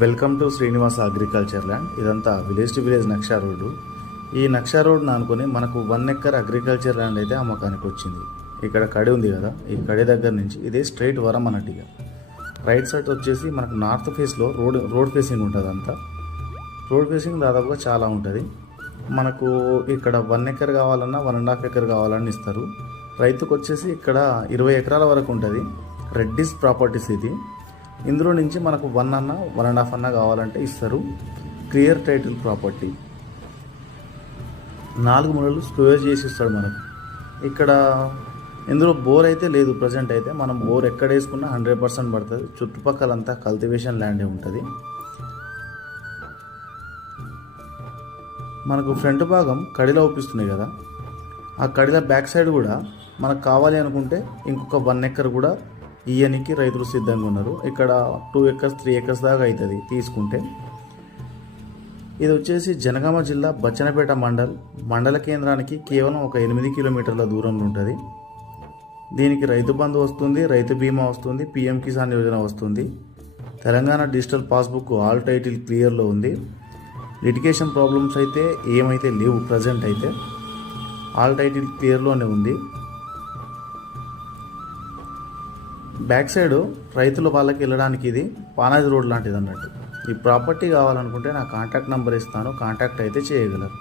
Welcome to Srinivasa agriculture land. ఇదంతా village to village నక్షా road. ఈ నక్షా రోడ్ను అనుకుని మనకు వన్ ఎక్కర్ అగ్రికల్చర్ ల్యాండ్ అయితే అమ్మకానికి వచ్చింది. ఇక్కడ కడి ఉంది కదా ఈ కడి దగ్గర నుంచి ఇదే స్ట్రైట్ వరం అన్నట్టుగా రైట్ సైడ్ వచ్చేసి మనకు నార్త్ ఫేస్లో రోడ్ రోడ్ ఫేసింగ్ ఉంటుంది అంతా. రోడ్ ఫేసింగ్ దాదాపుగా చాలా ఉంటుంది. మనకు ఇక్కడ వన్ ఎకర్ కావాలన్నా వన్ అండ్ హాఫ్ ఎకర్ కావాలని ఇస్తారు. రైతుకు వచ్చేసి ఇక్కడ ఇరవై ఎకరాల వరకు ఉంటుంది. రెడ్డిస్ ప్రాపర్టీస్ ఇది. ఇందులో నుంచి మనకు వన్ అన్న వన్ అండ్ హాఫ్ అన్న కావాలంటే ఇస్తారు. క్లియర్ టైటిల్ ప్రాపర్టీ నాలుగు మూలలు స్టోరేజ్ చేసి ఇస్తాడు మనకు. ఇక్కడ ఇందులో బోర్ అయితే లేదు ప్రజెంట్ అయితే. మనం బోర్ ఎక్కడ వేసుకున్నా హండ్రెడ్ పర్సెంట్ పడుతుంది. చుట్టుపక్కలంతా కల్టివేషన్ ల్యాండే ఉంటుంది. మనకు ఫ్రంట్ భాగం కడిలో ఒప్పిస్తున్నాయి కదా. ఆ కడిల బ్యాక్ సైడ్ కూడా మనకు కావాలి అనుకుంటే ఇంకొక వన్ ఎక్కర్ కూడా ఇయ్యనికి రైతులు సిద్ధంగా ఉన్నారు. ఇక్కడ టూ ఎకర్స్ త్రీ ఎకర్స్ దాకా అవుతుంది తీసుకుంటే. ఇది వచ్చేసి జనగామ జిల్లా బచ్చనపేట మండల్. మండల కేంద్రానికి కేవలం ఒక ఎనిమిది కిలోమీటర్ల దూరంలో ఉంటుంది. దీనికి రైతు బంధు వస్తుంది రైతు బీమా వస్తుంది పిఎం కిసాన్ యోజన వస్తుంది. Telangana digital passbook all title క్లియర్లో ఉంది. లిటిగేషన్ ప్రాబ్లమ్స్ అయితే ఏమైతే లేవు ప్రజెంట్ అయితే. ఆల్ టైటిల్ క్లియర్లోనే ఉంది. బ్యాక్ సైడ్ రైతుల వాళ్ళకి వెళ్ళడానికి ఇది పానాజీ రోడ్ లాంటిది అన్నట్టు. ఈ ప్రాపర్టీ కావాలనుకుంటే నా కాంటాక్ట్ నెంబర్ ఇస్తాను కాంటాక్ట్ అయితే చేయగలరు.